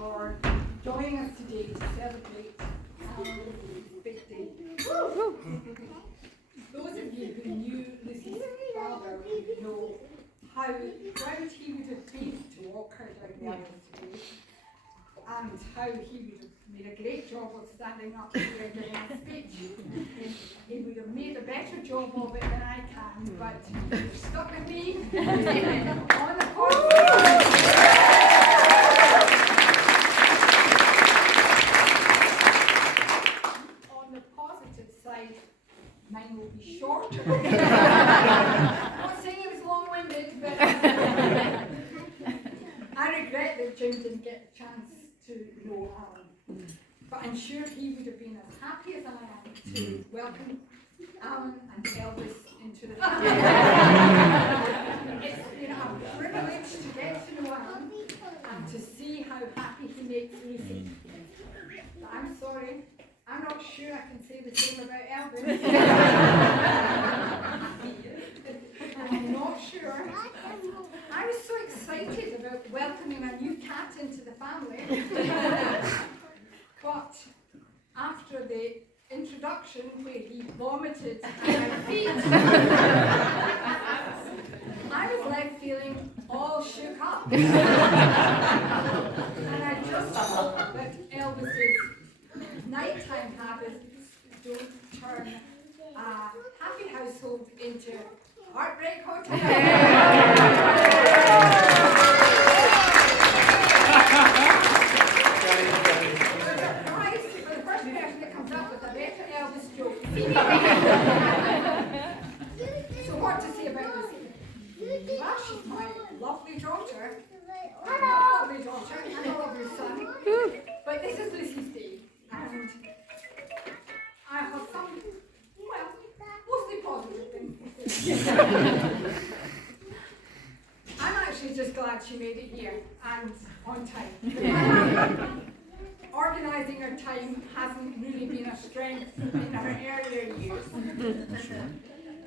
for joining us today to celebrate Allan's big day. Those of you who knew Lucy's father know how proud he would have been to walk her down the aisle today, and how he would have made a great job of standing up here giving a speech. He would have made a better job of it than I can, but you're stuck with me on the positive side. Mine will be shorter. I'm not saying it was long-winded, but I regret that Jim didn't get a chance to know Allan. But I'm sure he would have been as happy as I am to welcome Allan and Elvis into the family. It's been a privilege to get to know Allan and to see how happy he makes Lucy. But I'm sorry, I'm not sure I can say the same about Elvis. I'm not sure. I was so excited about welcoming a new cat into the family. But after the introduction where he vomited at my feet, I was left feeling all shook up. And I just hope that Elvis's nighttime habits don't turn a happy household into heartbreak hotel. For the first person that comes up with a better Elvis joke. So what to say about Lucy? Well, she's my lovely daughter. I'm a lovely daughter and a lovely son. But this is Lucy's day. And I have some, well, mostly positive things to say. I'm actually just glad she made it here and on time. Organising her time hasn't really been a strength in her earlier years.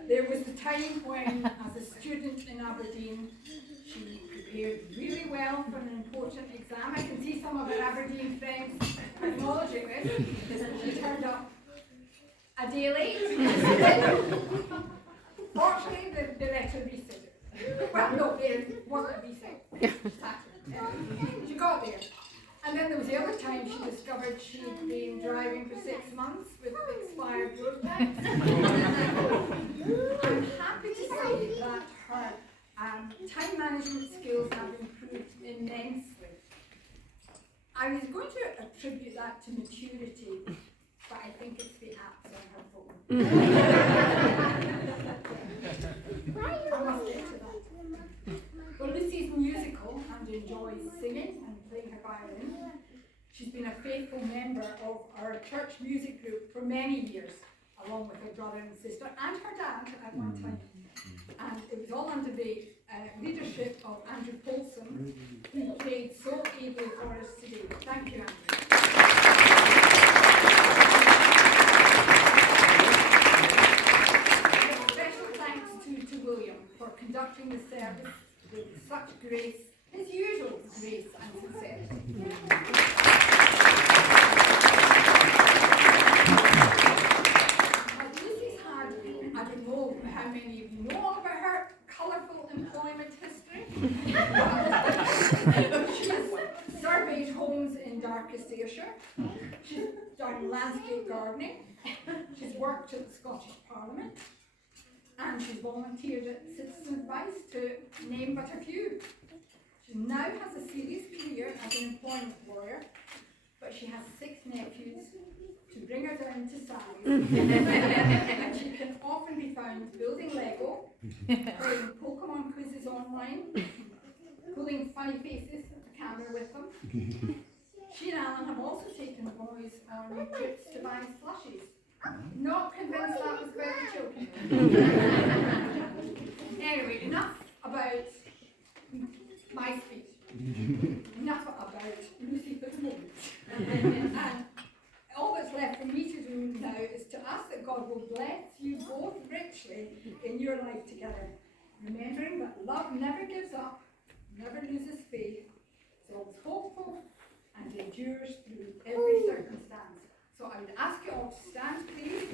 There was the time when, as a student in Aberdeen, she prepared really well for an important exam. I can see some of her Aberdeen friends acknowledging this. She turned up a day late. Fortunately, the letter reset it. Well, no, it wasn't a reset. She got there. And then there was the other time she discovered she'd been driving for 6 months with expired road tax. I'm happy to say that her time management skills have improved immensely. I was going to attribute that to maturity, but I think it's the apps on her phone. I must get to that. Well, Lucy's musical and enjoys singing and playing her violin. She's been a faithful member of our church music group for many years, along with her brother and sister and her dad at one time. And it was all under the leadership of Andrew Paulson, who played so ably for us today. Thank you, Andrew. Special thanks to William for conducting the service with such grace, his usual grace and success. Lucy's had, I don't know how many of you know all about her colourful employment history. She's surveyed homes in Darkest Ayrshire. She's done landscape gardening. She's worked at the Scottish Parliament. And she's volunteered at Citizen Advice, to name but a few. She now has a serious career as an employment lawyer, but she has 6 nephews to bring her down to size. And she can often be found building Lego, playing Pokemon quizzes online, pulling funny faces at the camera with them. She and Allan have also taken the boys on trips to buy slushies. Not convinced that was about the children. Anyway, enough about my speech. Enough about Lucy for the moment. And all that's left for me to do now is to ask that God will bless you both richly in your life together. Remembering that love never gives up, never loses faith, is always hopeful, and endures through every circumstance. So I would ask you all to stand, please,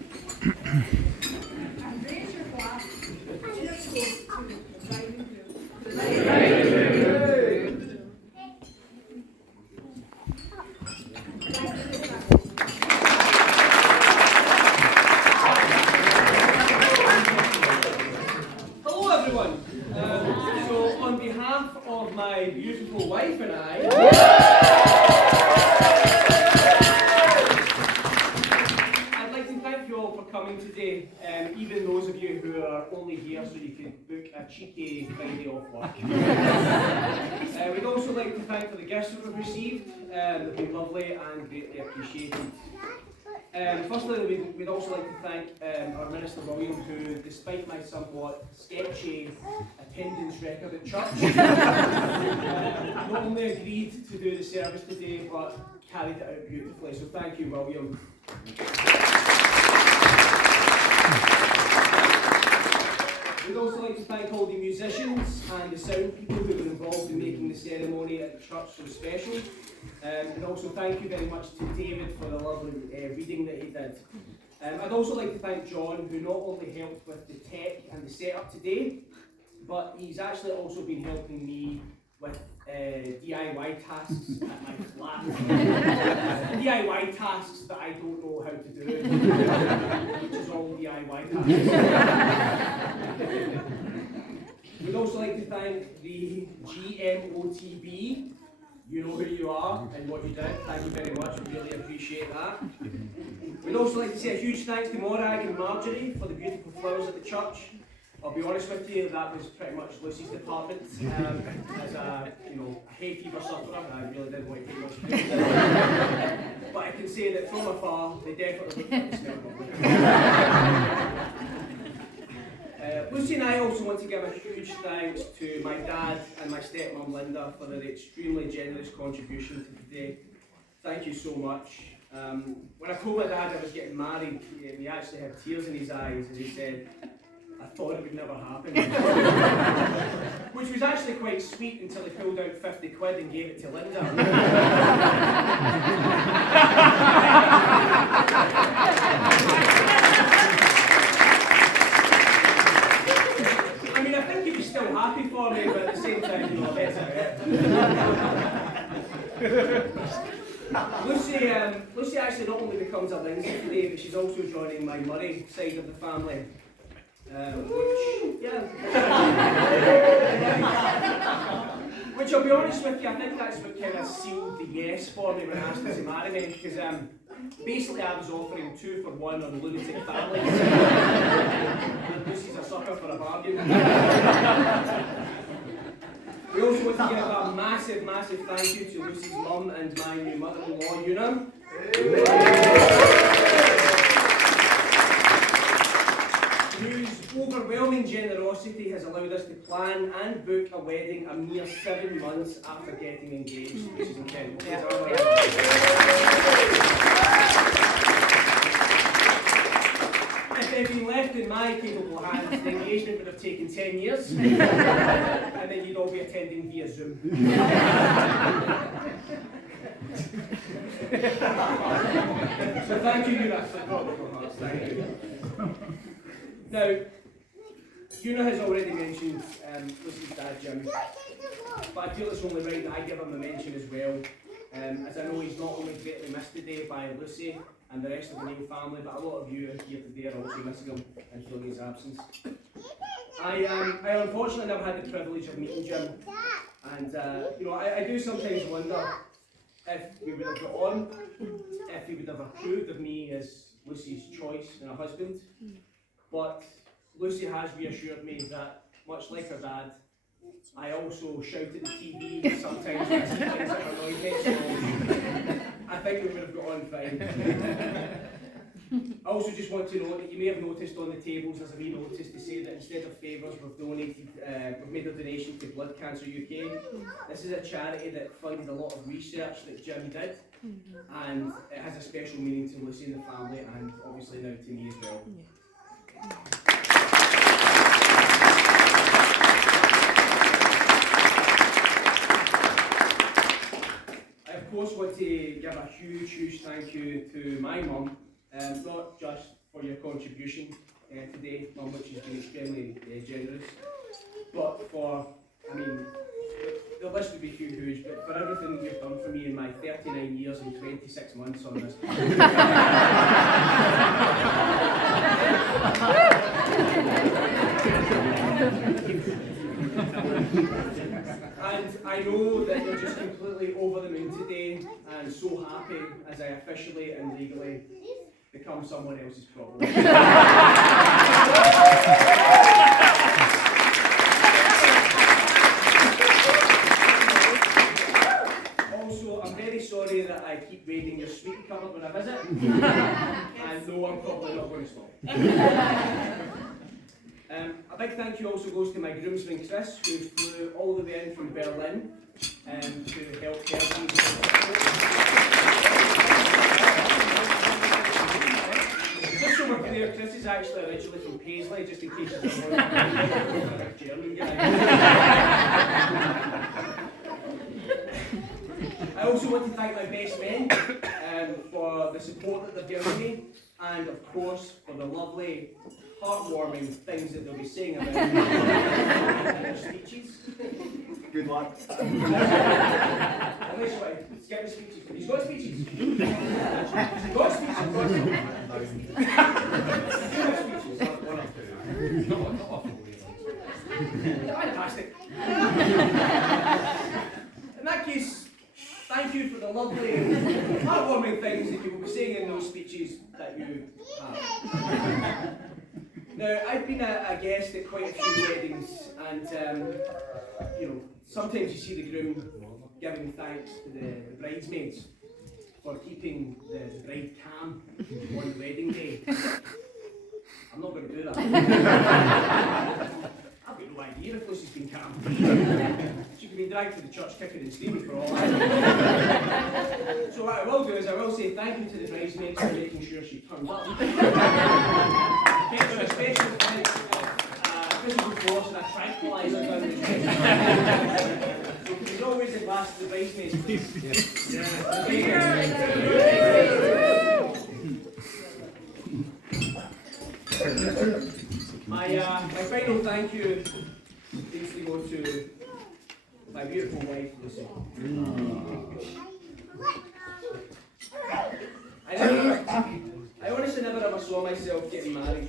and raise your glass in a toast to the bride and groom. The bride and groom. Hello everyone. So on behalf of my beautiful wife and I, I'd like to thank you all for coming today, even those of you who are only here so you can book a cheeky Friday off work. We'd also like to thank for the gifts that we've received. They've been lovely and greatly appreciated. Firstly, we'd also like to thank our Minister William, who, despite my somewhat sketchy attendance record at church, not only agreed to do the service today, but carried it out beautifully. So thank you, William. We'd also like to thank all the musicians and the sound people who were involved in making the ceremony at the church so special. And also thank you very much to David for the lovely reading that he did. I'd also like to thank John, who not only helped with the tech and the setup today, but he's actually also been helping me with DIY tasks at my flat. DIY tasks that I don't know how to do, which is all DIY tasks. We'd also like to thank the GMOTB. You know who you are and what you did. Thank you very much. We really appreciate that. We'd also like to say a huge thanks to Morag and Marjorie for the beautiful flowers at the church. I'll be honest with you, that was pretty much Lucy's department. As a hay fever sufferer, I really didn't want to take much to do with it. But I can say that from afar, they definitely looked like the smell lovely. Lucy and I also want to give a huge thanks to my dad and my stepmom Linda for their extremely generous contribution to today. Thank you so much. When I told my dad I was getting married, he actually had tears in his eyes as he said, I thought it would never happen. Which was actually quite sweet until he pulled out 50 quid and gave it to Linda. I mean, I think he was still happy for me, but at the same time, that's it. Lucy actually not only becomes a Lindsay today, but she's also joining my Murray side of the family. Which I'll be honest with you, I think that's what kind of sealed the yes for me when I asked her to marry me, because basically I was offering 2 for 1 on lunatic families. And Lucy's a sucker for a bargain. We also want to give a massive, massive thank you to Lucy's mum and my new mother-in-law, Una. Whose overwhelming generosity has allowed us to plan and book a wedding a mere 7 months after getting engaged, which is incredible. If it had been left in my capable hands, the engagement would have taken 10 years, and then you'd all be attending via Zoom. So thank you, Una. Thank you. Now, Una has already mentioned Lucy's dad, Jim, but I feel it's only right that I give him a mention as well, as I know he's not only greatly missed today by Lucy and the rest of the Neil family, but a lot of you here today are also missing him and feeling his absence. I unfortunately never had the privilege of meeting Jim, and I do sometimes wonder if we would have got on, if he would have approved of me as Lucy's choice and a husband. But Lucy has reassured me that, much like her dad, I also shout at the TV sometimes when I see things that annoy me, so I think we would have got on fine. I also just want to note that you may have noticed on the tables there's a wee notice to say that instead of favours we've made a donation to Blood Cancer UK. This is a charity that funded a lot of research that Jim did, and it has a special meaning to Lucy and the family, and obviously now to me as well. I of of course want to give a huge thank you to my mum, not just for your contribution today, Mum, which has been extremely generous, but for, I mean, the list would be huge, but for everything you've done for me in my 39 years and 26 months on this. And I know that you're just completely over the moon today and so happy as I officially and legally become someone else's problem. Also, I'm very sorry that I keep raiding your sweet cupboard when I visit. And no, I'm probably not going to stop. A big thank you also goes to my groomsman Chris, who flew all the way in from Berlin to help her. Just so we're clear, Chris is actually originally from Paisley, just in case you're wondering. A German guy. I also want to thank my best men for the support that they've given me, and of course for the lovely, heartwarming things that they'll be saying about me in their speeches. Good luck. This way, skip the speeches. He's got speeches. He's got speeches. Fantastic. In that case, thank you for the lovely, heartwarming things that you will be saying in those speeches that you have. Now, I've been a guest at quite a few weddings, and you know, sometimes you see the groom giving thanks to the bridesmaids for keeping the bride calm on the wedding day. I'm not going to do that. I've got no idea if Lucy's been calm. She could be dragged to the church kicking and screaming for all I know. So what I will do is I will say thank you to the bridesmaids for making sure she turned up. Thanks for a special thanks of physical force and a tranquilizer down the chest. So can you always at last the bridesmaids, please? My final thank you needs to go to my beautiful wife, Lucy. I honestly never ever saw myself getting married.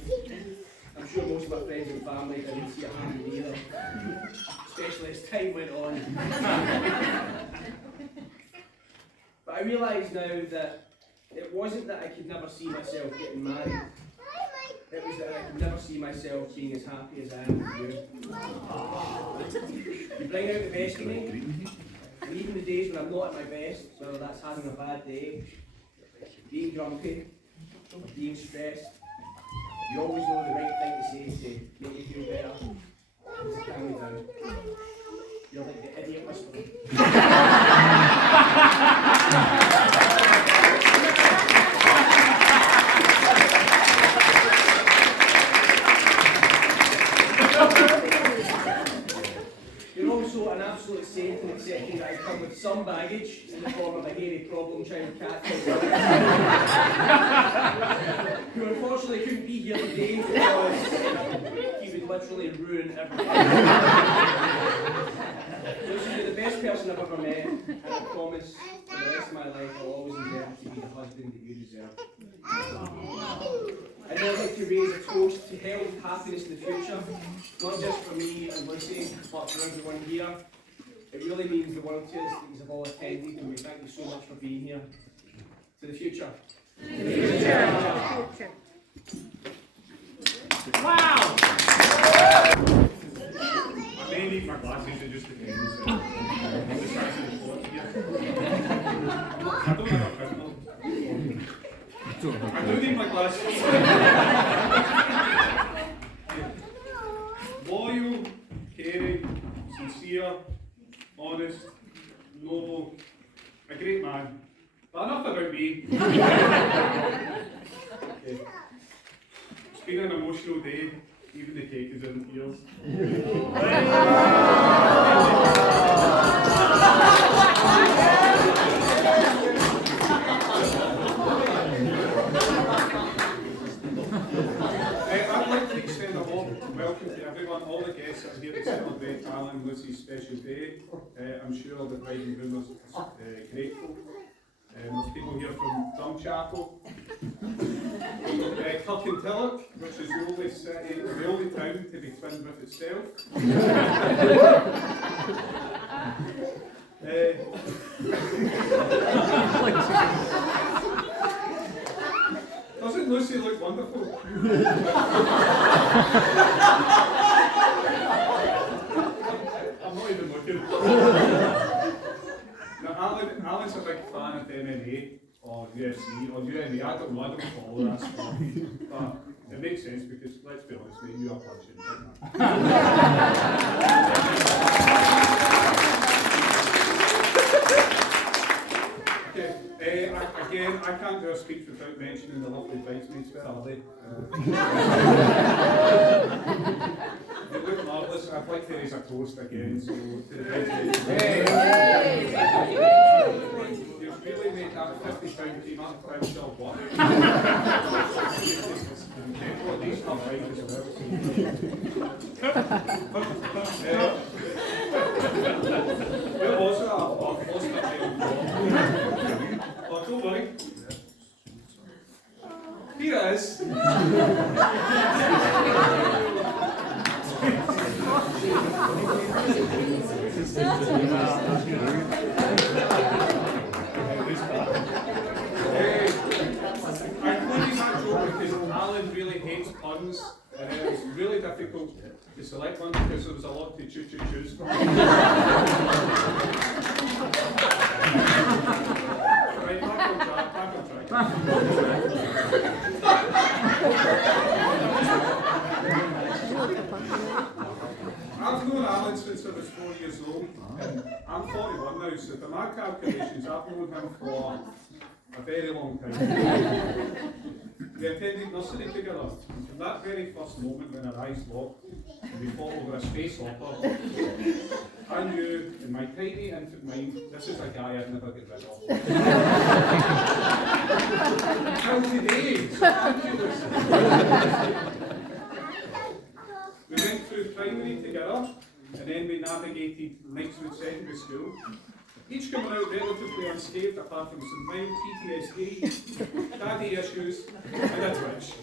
I'm sure most of my friends and family didn't see it happening either, especially as time went on. But I realise now that it wasn't that I could never see myself getting married. It was that I could never see myself being as happy as I am with you. You bring out the best in me, and even the days when I'm not at my best, whether that's having a bad day, being grumpy, or being stressed, you always know the right thing to say to make me feel better, to calm me down. You're like the idiot whisperer. You're also an absolute saint in accepting that I come with some baggage in the form of a hairy problem child cat who unfortunately couldn't be here today because he would literally ruin everything. Lucy, you're the best person I've ever met, and I promise for the rest of my life I'll always endeavour to be the husband that you deserve. I'd now like to raise a toast to health, happiness in the future, not just for me and Lucy, but for everyone here. It really means the world to us that you have all attended, and we thank you so much for being here. To the future. To the future. Wow! I may need my glasses in just a minute. I'm just trying to see the plot here. I don't have a criminal. I do need my glasses. Loyal, caring, sincere, honest, noble, a great man. But enough about me. It's been an emotional day, even the cake is in tears. guests that are here to celebrate Allan and Lucy's special day. I'm sure the bride and groom are grateful. There's people here from Drumchapel, Kirkintilloch, which is the only city, the only town to be twinned with itself. Doesn't Lucy look wonderful? I'm not even looking. Now, Allan's a big fan of MMA or UFC or UMA. I don't follow that stuff. But it makes sense because, let's be honest, mate, you are punching. Okay, again, I can't do a speech without mentioning the lovely bridesmaids. Where are they? They look marvellous. I'd like to raise a toast again. So to the bridesmaids. You've really made that £50 £300 job work. These are right as well. Where was that? I've lost my train of thought. Oh, don't worry. Here it is. Allan really hates puns, and it was really difficult to select one because there was a lot to choose from. Right, back on track. I've known Allan since I was 4 years old. I'm 41 now, so by my calculations, I've known him for a very long time. We attended nursery together, and from that very first moment when our eyes locked and we fought over a space hopper, I knew in my tiny infant mind, this is a guy I'd never get rid of. Till today, it's fabulous. We went through primary together, and then we navigated Knightswood Secondary School. Each coming out relatively unscathed apart from some mild PTSD, daddy issues, and a twitch.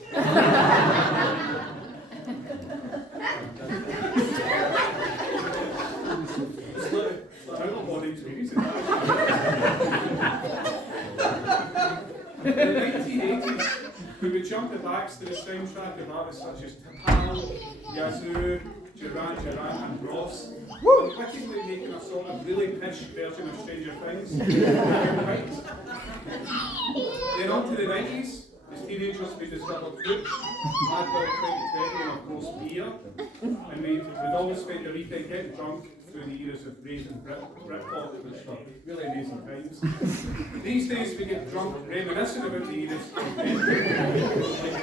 It's like out of body experience. In the 1980s, we would jump the backs to the soundtrack of artists such as Tapal, Yazoo, Duran Duran and Ross, wickedly making a sort of really pish version of Stranger Things. Then on to the 90s, as teenagers we discovered Hooch, Mad Dog 2020 and of course beer, and we'd always spend the weekend getting drunk through the years of rave and Britpop, which were really amazing times. These days we get drunk reminiscing about the years of like the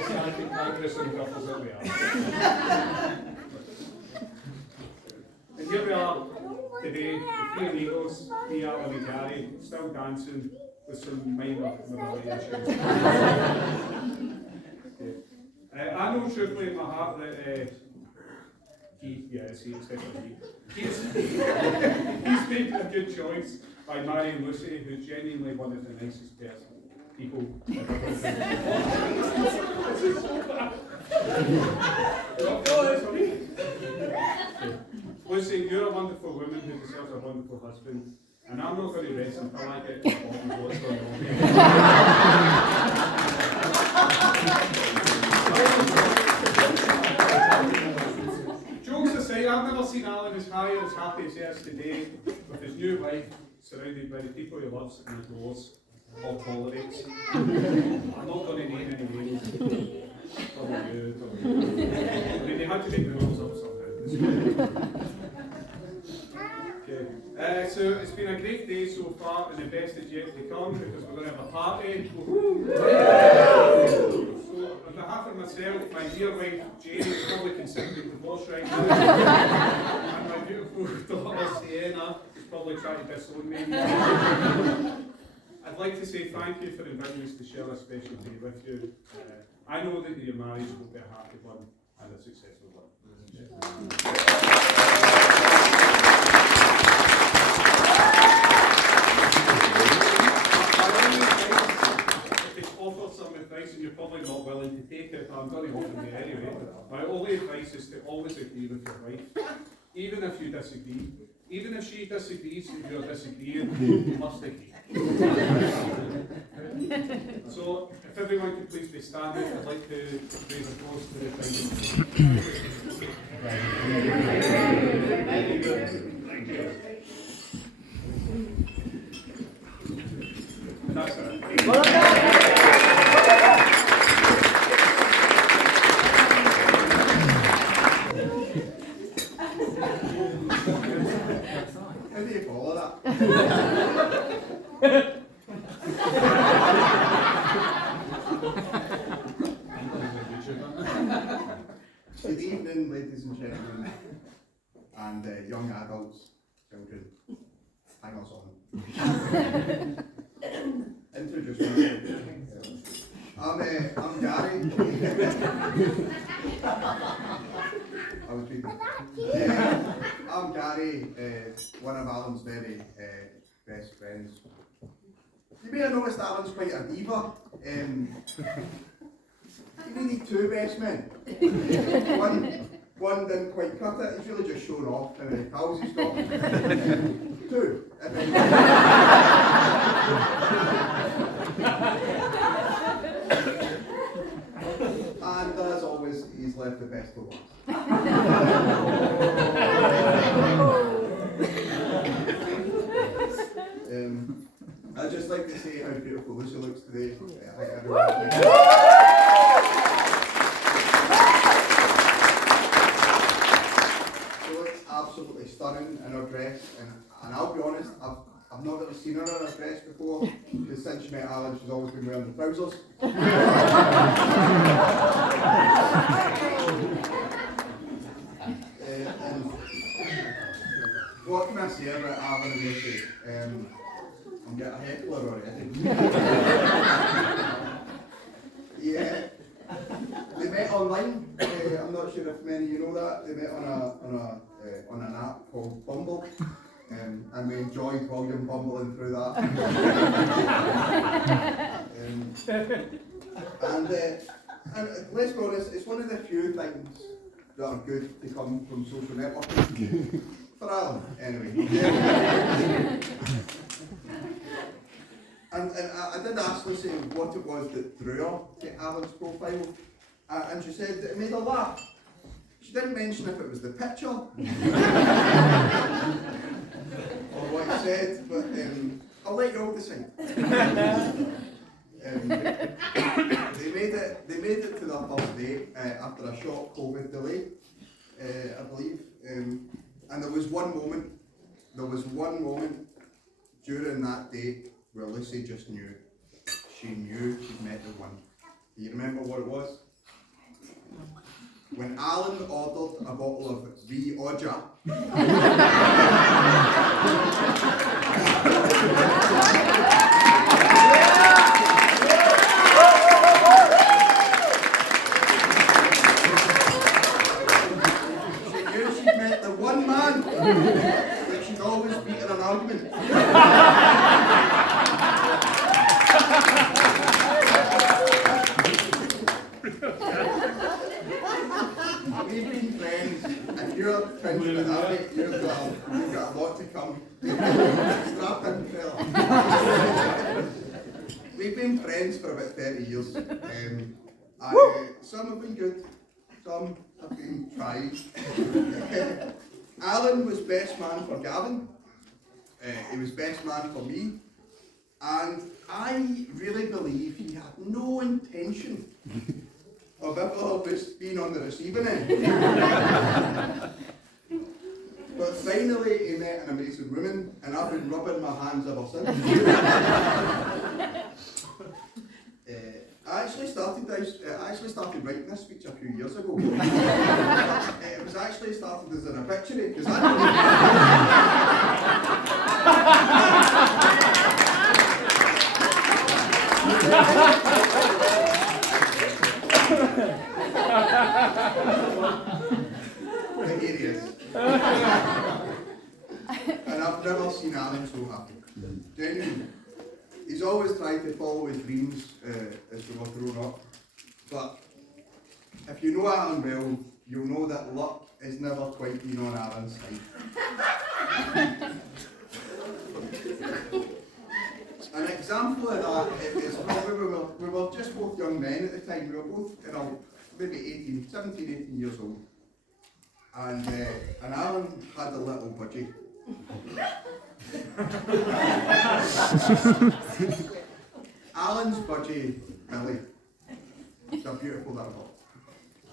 Scientific Congress and duffers that we are. And here we are today, the three amigos, me, Allan and Gary, still dancing with some minor mobility issues. I know truthfully in my heart that he's made a good choice by marrying Lucy, who's genuinely one of the nicest people I've ever met. Lucy, you're a wonderful woman who deserves a wonderful husband, and I'm not going to rest until I get to the bottom of what's going on here. Jokes aside, I've never seen Allan as high or as happy as he is today, with his new wife, surrounded by the people he loves and adores, or tolerates. I'm not going to name any names. Probably you. I mean, they had to make the rules up somehow. Okay. So it's been a great day so far, and the best is yet to come because we're going to have a party. So, on behalf of myself, my dear wife Jane is probably considering divorce right now, and my beautiful daughter Sienna is probably trying to disown me. I'd like to say thank you for inviting us to share a special day with you. I know that your marriage will be a happy one and a successful one. I'm going to open it anyway. My only advice is to always agree with your wife, even if you disagree. Even if she disagrees and you're disagreeing, you must agree. So, if everyone could please be standing, I'd like to raise a toast to the Prime That's it. How do you follow that? Good evening, ladies and gentlemen, and young adults, children, hangers on. Introduce myself. I'm Gary. I was speaking. I'm Gary, one of Alan's very best friends. You may have noticed Alan's quite a diva. You needed two best men. One didn't quite cut it, he's really just showing off how many pals he's got. Two. And as always, he's left the best to last. I'd just like to say how beautiful Lucy looks today. I think everyone she looks absolutely stunning in her dress, and I'll be honest, I've not really seen her in her dress before, because since she met Alan, she's always been wearing the trousers. And what can I say about Alan and Lucy? I'm getting a heckler already. Yeah, they met online. I'm not sure if many of you know that. They met on an app called Bumble, and we enjoyed William bumbling through that. And let's be honest, it's one of the few things that are good to come from social networking. For Alan, anyway. And I did ask Lucy what it was that drew her to Alan's profile, and she said that it made her laugh. She didn't mention if it was the picture or what he said, but I'll let you all decide. They made it to their first date after a short COVID delay, I believe, and there was one moment during that date where Lucy just knew. She knew she'd met the one. Do you remember what it was? When Allan ordered a bottle of V Odja. She knew she'd met the one man that she'd always beat in an argument. We've been friends, and you're friends with Abby, you've got a lot to come. Strap in, fella. We've been friends for about 30 years. Some have been good, some have been tried. Allan was best man for Gavin, he was best man for me, and I really believe he had no intention of ever being on the receiving end. But finally he met an amazing woman, and I've been rubbing my hands ever since. I actually started writing this speech a few years ago. It was actually started as an obituary, because here he is. And I've never seen Allan so happy. Genuinely. He's always tried to follow his dreams as we were growing up. But if you know Allan well, you'll know that luck has never quite been on Allan's side. An example of that is probably we were just both young men at the time. We were both, maybe 17, 18 years old. And Allan had a little budgie. Allan's budgie, Billy. It's a beautiful little dog.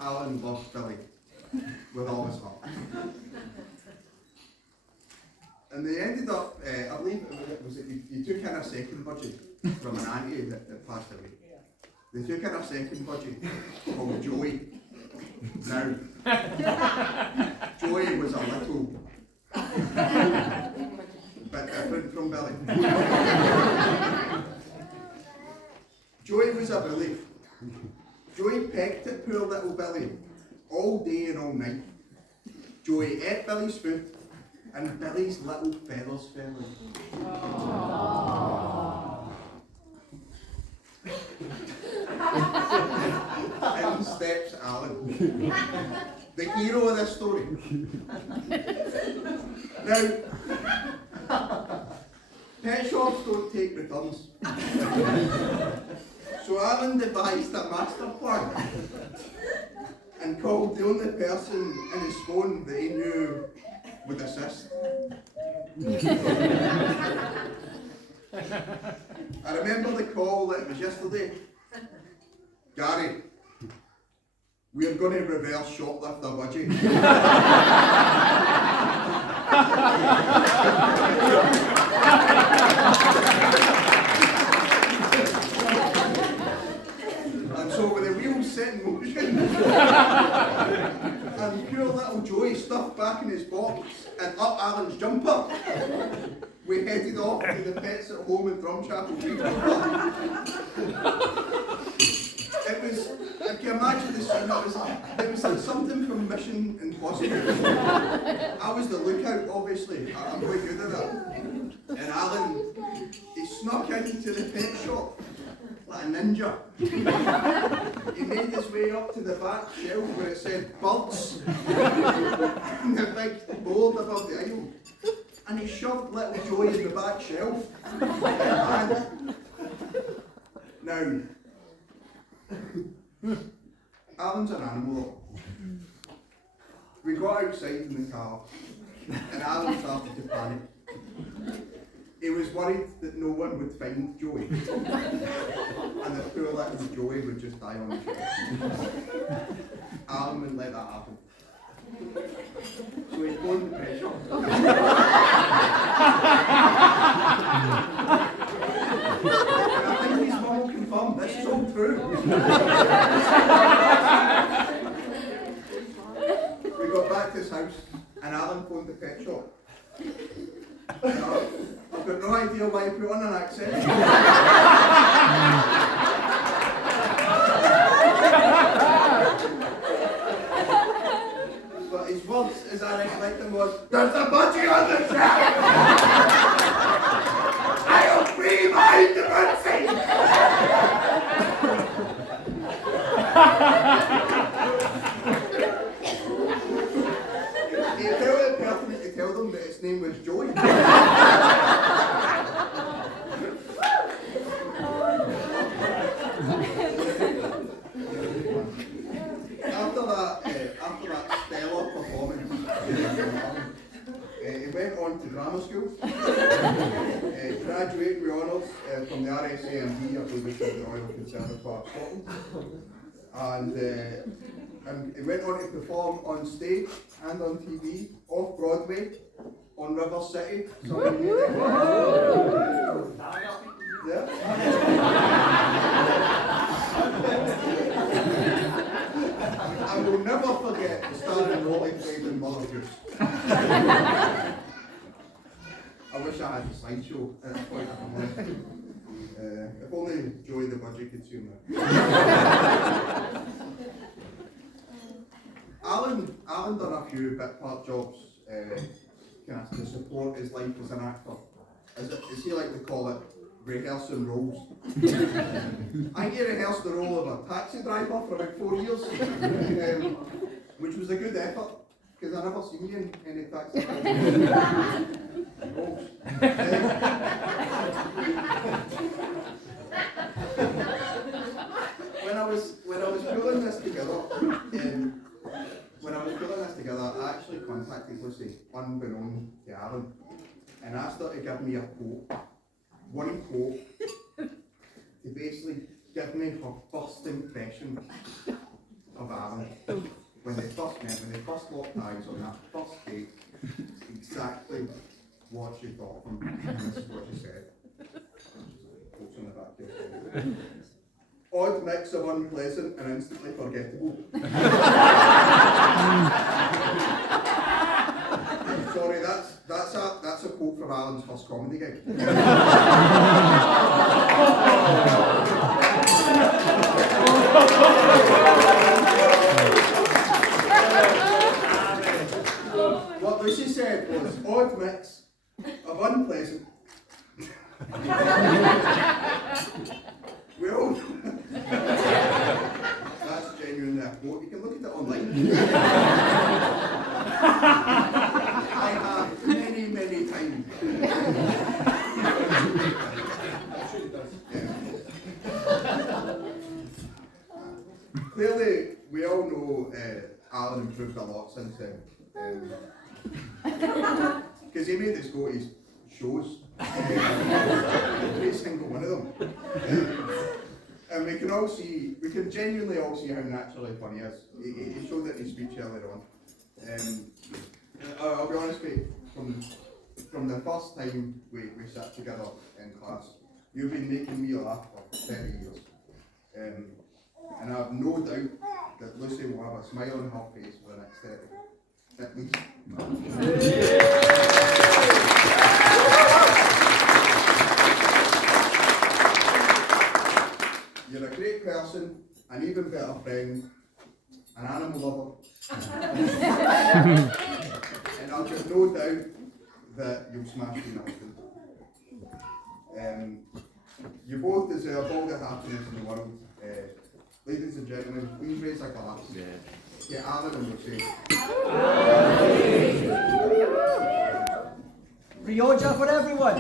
Allan loves Billy with all his heart. And they ended up, I believe you took in a second budgie from an auntie that passed away. They took in a second budgie called Joey. Now, Joey was a little bit different from Billy. Joey was a bully. Joey pecked at poor little Billy all day and all night. Joey ate Billy's food and Billy's little feathers fell out. In steps Allan, the hero of this story. Now, pet shops don't take returns. So Allan devised a master plan and called the only person in his phone that he knew would assist. I remember the call that it was yesterday. Gary, we're going to reverse shoplift our budgie. And so with the wheels set in motion, and poor little Joey stuffed back in his box and up Allan's jumper, we headed off to the Pets at Home in Drumchapel. It was, if you imagine the scene, it was like something from Mission Impossible. I was the lookout, obviously. I'm quite good at that. And Allan, he snuck into the pet shop like a ninja. He made his way up to the back shelf where it said birds and the big board above the aisle. And he shoved little Joey in the back shelf. And now, Allan's an animal. We got outside in the car and Allan started to panic. He was worried that no one would find Joey and the poor little Joey would just die on the shelf. Allan wouldn't let that happen. So he phoned the pet shop. And I think his mum will confirm this is all true. We got back to his house and Allan phoned the pet shop. I've got no idea why he put on an accent. But his words, as I recollect them, was, "There's a budgie on the track! I'll be behind the mercy!" He felt it pertinent to tell them that his name was Joey. After that stellar performance, he went on to drama school, graduating with honours from the RSAMD, I believe it's the Royal Conservatoire of Scotland, and he went on to perform on stage and on TV, off Broadway, on River City. Yeah. I will never forget the starring role he played in Mother Goose. I wish I had a slideshow at this point. If only Joey the budgie could see that. Allan done a few bit part jobs kind of to support his life as an actor. As he liked to call it, rehearsing roles. I rehearsed the role of a taxi driver for about 4 years, which was a good effort, because I never seen you in any taxi roles. When I was pulling this together, I actually contacted Lucy, unbeknown to Allan, and asked her to give me a quote, one quote, to basically give me her first impression of Allan. When they first met, when they first locked eyes on that first date, exactly what she thought of him, and this is what she said. Quotes on the back there. Odd mix of unpleasant and instantly forgettable. Sorry, that's a quote from Allan's first comedy gig. What Lucy said was odd mix of unpleasant. We all that's genuinely a quote. You can look at it online. I have many times. Yeah. Clearly, we all know Allan improved a lot since then. Because he made us go to his shows. Every single one of them. And we can genuinely all see how naturally funny he is. He showed it in his speech earlier on. I'll be honest with you, from the first time we sat together in class, you've been making me laugh for 30 years. And I have no doubt that Lucy will have a smile on her face for the next 30, at least. You're a great person, an even better friend, an animal lover, and I've got no doubt that you'll smash me husband. You both deserve all the happiness in the world. Ladies and gentlemen, please raise a glass. Get Allan and Lucy. Rioja for everyone!